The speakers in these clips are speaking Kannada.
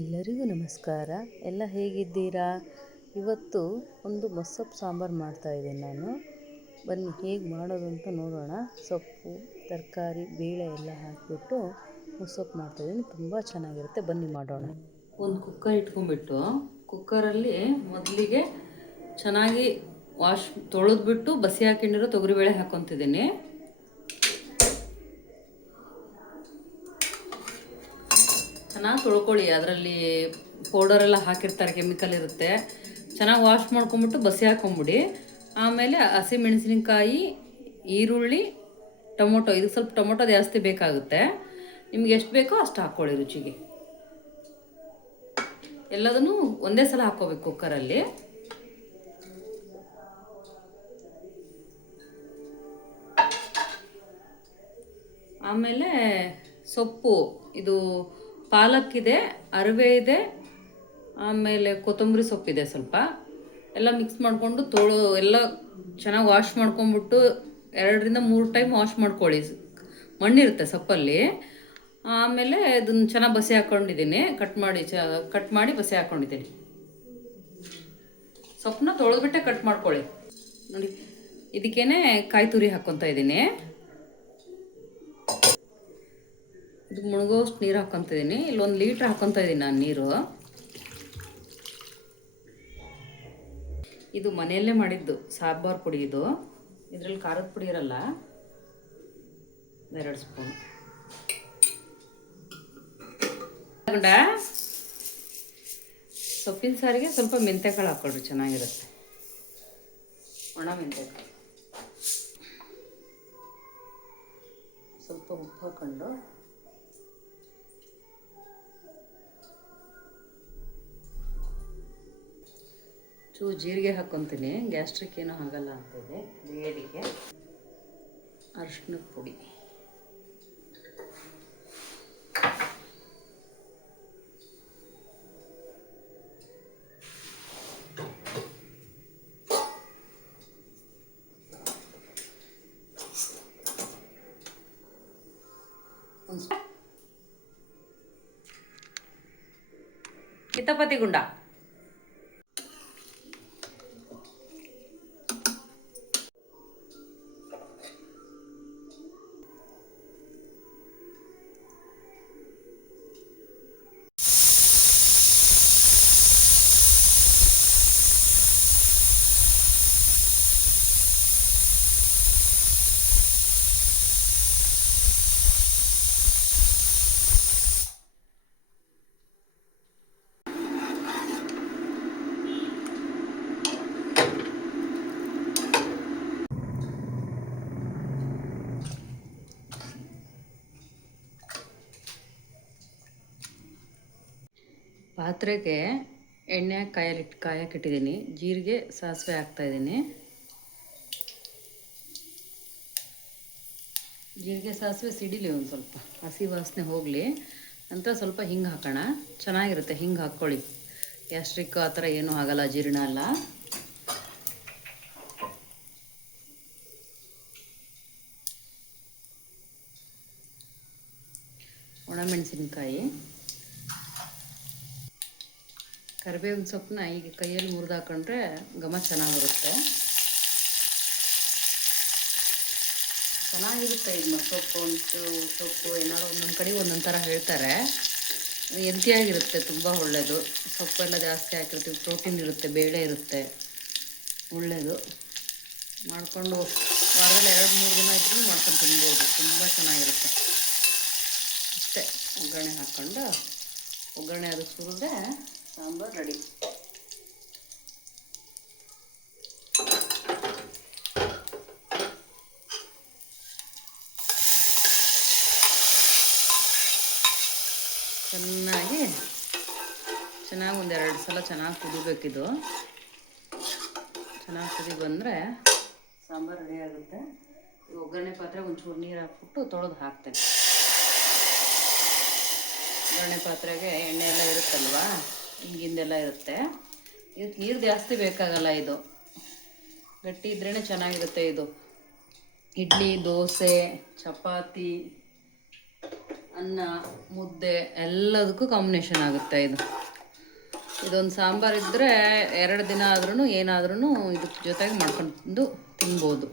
ಎಲ್ಲರಿಗೂ ನಮಸ್ಕಾರ. ಎಲ್ಲ ಹೇಗಿದ್ದೀರಾ? ಇವತ್ತು ಒಂದು ಮೊಸಪ್ಪು ಸಾಂಬಾರು ಮಾಡ್ತಾಯಿದ್ದೀನಿ ನಾನು. ಬನ್ನಿ ಹೇಗೆ ಮಾಡೋದು ಅಂತ ನೋಡೋಣ. ಸೊಪ್ಪು, ತರಕಾರಿ, ಬೇಳೆ ಎಲ್ಲ ಹಾಕಿಬಿಟ್ಟು ಮೊಸಪ್ಪು ಮಾಡ್ತಾಯಿದ್ದೀನಿ. ತುಂಬ ಚೆನ್ನಾಗಿರುತ್ತೆ. ಬನ್ನಿ ಮಾಡೋಣ. ಒಂದು ಕುಕ್ಕರ್ ಇಟ್ಕೊಂಡ್ಬಿಟ್ಟು ಕುಕ್ಕರಲ್ಲಿ ಮೊದಲಿಗೆ ಚೆನ್ನಾಗಿ ತೊಳೆದ್ಬಿಟ್ಟು ಬಸಿ ಹಾಕೊಂಡಿರೋ ತೊಗರಿಬೇಳೆ ಹಾಕ್ಕೊತಿದ್ದೀನಿ. ಚೆನ್ನಾಗಿ ತೊಳ್ಕೊಳ್ಳಿ. ಅದರಲ್ಲಿ ಪೌಡರೆಲ್ಲ ಹಾಕಿರ್ತಾರೆ, ಕೆಮಿಕಲ್ ಇರುತ್ತೆ. ಚೆನ್ನಾಗಿ ವಾಶ್ ಮಾಡ್ಕೊಂಬಿಟ್ಟು ಬಸಿ ಹಾಕ್ಕೊಂಬಿಡಿ. ಆಮೇಲೆ ಹಸಿಮೆಣಸಿನಕಾಯಿ, ಈರುಳ್ಳಿ, ಟೊಮೊಟೊ. ಇದಕ್ಕೆ ಸ್ವಲ್ಪ ಟೊಮೊಟೊ ಜಾಸ್ತಿ ಬೇಕಾಗುತ್ತೆ. ನಿಮ್ಗೆ ಎಷ್ಟು ಬೇಕೋ ಅಷ್ಟು ಹಾಕ್ಕೊಳ್ಳಿ ರುಚಿಗೆ. ಎಲ್ಲದನ್ನು ಒಂದೇ ಸಲ ಹಾಕ್ಕೋಬೇಕು ಕುಕ್ಕರಲ್ಲಿ. ಆಮೇಲೆ ಸೊಪ್ಪು, ಇದು ಪಾಲಕ್ ಇದೆ, ಅರಿವೆ ಇದೆ, ಆಮೇಲೆ ಕೊತ್ತಂಬರಿ ಸೊಪ್ಪಿದೆ. ಸ್ವಲ್ಪ ಎಲ್ಲ ಮಿಕ್ಸ್ ಮಾಡಿಕೊಂಡು ಎಲ್ಲ ಚೆನ್ನಾಗಿ ವಾಶ್ ಮಾಡ್ಕೊಂಬಿಟ್ಟು 2-3 ಟೈಮ್ ವಾಶ್ ಮಾಡ್ಕೊಳ್ಳಿ. ಮಣ್ಣಿರುತ್ತೆ ಸೊಪ್ಪಲ್ಲಿ. ಆಮೇಲೆ ಇದನ್ನು ಚೆನ್ನಾಗಿ ಬಸಿ ಹಾಕ್ಕೊಂಡಿದ್ದೀನಿ. ಕಟ್ ಮಾಡಿ ಬಸಿ ಹಾಕ್ಕೊಂಡಿದ್ದೀನಿ. ಸೊಪ್ಪನ್ನ ತೊಳೆದ್ಬಿಟ್ಟೆ ಕಟ್ ಮಾಡ್ಕೊಳ್ಳಿ. ನೋಡಿ, ಇದಕ್ಕೇನೆ ಕಾಯಿ ತುರಿ ಹಾಕ್ಕೊತಾ ಇದ್ದೀನಿ. ಇದು ಮುಳುಗೋಷ್ಟು ನೀರು ಹಾಕ್ಕೊತಿದ್ದೀನಿ. ಇಲ್ಲಿ 1 ಲೀಟ್ರ್ ಹಾಕ್ಕೊತಾ ಇದ್ದೀನಿ ನಾನು ನೀರು. ಇದು ಮನೆಯಲ್ಲೇ ಮಾಡಿದ್ದು ಸಾಂಬಾರು ಪುಡಿ. ಇದರಲ್ಲಿ ಖಾರದ ಪುಡಿ ಇರಲ್ಲ. 2 ಸ್ಪೂನ್ ಸೊಪ್ಪಿನ ಸಾರಿಗೆ ಸ್ವಲ್ಪ ಮೆಂತ್ಯಕಾಳು ಹಾಕ್ಕೊಳ್ರಿ, ಚೆನ್ನಾಗಿರುತ್ತೆ. ಒಣ ಮೆಂತ್ಯಕಾಳು. ಸ್ವಲ್ಪ ಉಪ್ಪು ಹಾಕ್ಕೊಂಡು ಜೀರಿಗೆ ಹಾಕ್ಕೊತೀನಿ. ಗ್ಯಾಸ್ಟ್ರಿಕ್ ಏನೂ ಆಗಲ್ಲ ಅಂತಿದೆ ಬೇಡಿಗೆ. ಅರಿಶಿನದ ಪುಡಿ, ಕಿತ್ತಪತಿ ಗುಂಡ, ಪಾತ್ರೆಗೆ ಎಣ್ಣೆ ಕಾಯಕ್ಕಿಟ್ಟಿದ್ದೀನಿ. ಜೀರಿಗೆ, ಸಾಸಿವೆ ಹಾಕ್ತಾಯಿದ್ದೀನಿ. ಜೀರಿಗೆ ಸಾಸಿವೆ ಸಿಡಿಲಿ, ಒಂದು ಸ್ವಲ್ಪ ಹಸಿ ವಾಸನೆ ಹೋಗಲಿ ಅಂತ ಸ್ವಲ್ಪ ಹಿಂಗೆ ಹಾಕೋಣ. ಚೆನ್ನಾಗಿರುತ್ತೆ ಹಿಂಗೆ ಹಾಕ್ಕೊಳ್ಳಿ. ಗ್ಯಾಸ್ಟ್ರಿಕ್ ಆ ಥರ ಏನೂ ಆಗಲ್ಲ, ಜೀರ್ಣ ಅಲ್ಲ. ಒಣಮೆಣಸಿನ್ಕಾಯಿ, ಕರಿಬೇವಿನ ಸೊಪ್ಪನ್ನ ಈಗ ಕೈಯಲ್ಲಿ ಮುರಿದು ಹಾಕೊಂಡ್ರೆ ಘಮ ಚೆನ್ನಾಗಿರುತ್ತೆ. ಚೆನ್ನಾಗಿರುತ್ತೆ ಇದು ಸೊಪ್ಪು ಏನಾದ್ರು ಒಂದೊಂದು ಕಡೆ ಒಂದೊಂದು ಥರ ಹೇಳ್ತಾರೆ. ಹೆಲ್ತಿಯಾಗಿರುತ್ತೆ, ತುಂಬ ಒಳ್ಳೆಯದು. ಸೊಪ್ಪೆಲ್ಲ ಜಾಸ್ತಿ ಹಾಕಿರ್ತೀವಿ, ಪ್ರೋಟೀನ್ ಇರುತ್ತೆ, ಬೇಳೆ ಇರುತ್ತೆ, ಒಳ್ಳೆಯದು. ಮಾಡಿಕೊಂಡು ವಾರದಲ್ಲಿ 2-3 ದಿನ ಇದ್ರೂ ಮಾಡ್ಕೊಂಡು ತಿನ್ಬೋದು. ತುಂಬ ಚೆನ್ನಾಗಿರುತ್ತೆ. ಅಷ್ಟೇ, ಒಗ್ಗರಣೆ ಹಾಕ್ಕೊಂಡು ಒಗ್ಗರಣೆ ಅದಕ್ಕೆ ಸುರಿದ್ರೆ ಸಾಂಬಾರು ರೆಡಿ. ಚೆನ್ನಾಗಿ 1-2 ಸಲ ಚೆನ್ನಾಗಿ ಕುದಿಬೇಕಿದು. ಚೆನ್ನಾಗಿ ಕುದಿ ಬಂದರೆ ಸಾಂಬಾರು ರೆಡಿ ಆಗುತ್ತೆ. ಈ ಒಗ್ಗರಣೆ ಪಾತ್ರೆ ಒಂಚೂರು ನೀರು ಹಾಕ್ಬಿಟ್ಟು ತೊಳೆದು ಹಾಕ್ತೇನೆ. ಒಗ್ಗರಣೆ ಪಾತ್ರೆಗೆ ಎಣ್ಣೆ ಎಲ್ಲ ಇರುತ್ತಲ್ವಾ, ಹಿಂಗಿಂದೆಲ್ಲ ಇರುತ್ತೆ. ಇದಕ್ಕೆ ನೀರು ಜಾಸ್ತಿ ಬೇಕಾಗಲ್ಲ. ಇದು ಗಟ್ಟಿ ಇದ್ರೇ ಚೆನ್ನಾಗಿರುತ್ತೆ. ಇದು ಇಡ್ಲಿ, ದೋಸೆ, ಚಪಾತಿ ಅನ್ನ, ಮುದ್ದೆ ಎಲ್ಲದಕ್ಕೂ ಕಾಂಬಿನೇಷನ್ ಆಗುತ್ತೆ ಇದು. ಇದೊಂದು ಸಾಂಬಾರು ಇದ್ದರೆ 2 ದಿನ ಆದ್ರೂ ಏನಾದ್ರೂ ಇದಕ್ಕೆ ಜೊತೆಗೆ ಮಾಡ್ಕೊಂಡು ತಿನ್ಬೋದು.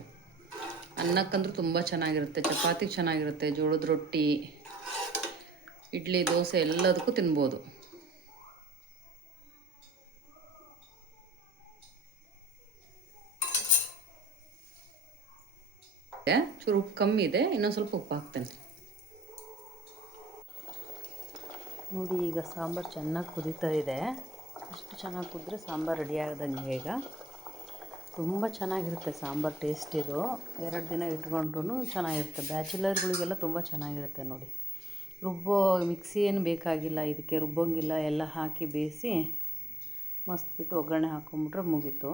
ಅನ್ನಕ್ಕಂದ್ರೂ ತುಂಬ ಚೆನ್ನಾಗಿರುತ್ತೆ, ಚಪಾತಿಗೆ ಚೆನ್ನಾಗಿರುತ್ತೆ, ಜೋಳದ ರೊಟ್ಟಿ, ಇಡ್ಲಿ, ದೋಸೆ ಎಲ್ಲದಕ್ಕೂ ತಿನ್ಬೋದು. ಚೂರು ಉಪ್ಪು ಕಮ್ಮಿ ಇದೆ, ಇನ್ನೊಂದು ಸ್ವಲ್ಪ ಉಪ್ಪು ಹಾಕ್ತೇನೆ. ನೋಡಿ, ಈಗ ಸಾಂಬಾರು ಚೆನ್ನಾಗಿ ಕುದೀತಾ ಇದೆ. ಅಷ್ಟು ಚೆನ್ನಾಗಿ ಕುದ್ರೆ ಸಾಂಬಾರು ರೆಡಿ ಆದಂಗೆ. ಈಗ ತುಂಬ ಚೆನ್ನಾಗಿರುತ್ತೆ ಸಾಂಬಾರು. ಟೇಸ್ಟ್ ಇದು 2 ದಿನ ಇಟ್ಕೊಂಡ್ರೂ ಚೆನ್ನಾಗಿರುತ್ತೆ. ಬ್ಯಾಚುಲರ್ಗಳಿಗೆಲ್ಲ ತುಂಬ ಚೆನ್ನಾಗಿರುತ್ತೆ ನೋಡಿ. ಮಿಕ್ಸಿ ಏನು ಬೇಕಾಗಿಲ್ಲ, ಇದಕ್ಕೆ ರುಬ್ಬೋಂಗಿಲ್ಲ. ಎಲ್ಲ ಹಾಕಿ ಬೇಯಿಸಿ ಮಸ್ತ್ ಬಿಟ್ಟು ಒಗ್ಗರಣೆ ಹಾಕ್ಕೊಂಬಿಟ್ರೆ ಮುಗೀತು.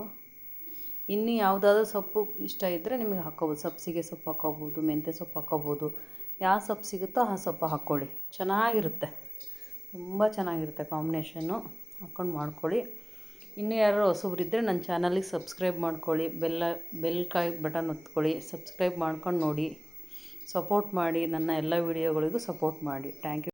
ಇನ್ನು ಯಾವುದಾದ್ರೂ ಸೊಪ್ಪು ಇಷ್ಟ ಇದ್ದರೆ ನಿಮಗೆ ಹಾಕ್ಕೋಬೋದು. ಸಬ್ಸಿಗೆ ಸೊಪ್ಪು ಹಾಕ್ಕೋಬೋದು, ಮೆಂತ್ಯ ಸೊಪ್ಪು ಹಾಕ್ಕೋಬೋದು. ಯಾವ ಸೊಪ್ಪು ಸಿಗುತ್ತೋ ಆ ಸೊಪ್ಪು ಹಾಕ್ಕೊಳ್ಳಿ, ಚೆನ್ನಾಗಿರುತ್ತೆ. ತುಂಬ ಚೆನ್ನಾಗಿರುತ್ತೆ ಕಾಂಬಿನೇಷನ್ನು. ಹಾಕ್ಕೊಂಡು ಮಾಡ್ಕೊಳ್ಳಿ. ಇನ್ನೂ ಯಾರು ಹೊಸಬ್ರಿದ್ದರೆ ನನ್ನ ಚಾನಲಿಗೆ ಸಬ್ಸ್ಕ್ರೈಬ್ ಮಾಡ್ಕೊಳ್ಳಿ. ಬೆಲ್ ಬಟನ್ ಒತ್ಕೊಳ್ಳಿ. ಸಬ್ಸ್ಕ್ರೈಬ್ ಮಾಡ್ಕೊಂಡು ನೋಡಿ, ಸಪೋರ್ಟ್ ಮಾಡಿ. ನನ್ನ ಎಲ್ಲ ವೀಡಿಯೋಗಳಿಗೂ ಸಪೋರ್ಟ್ ಮಾಡಿ. Thank you.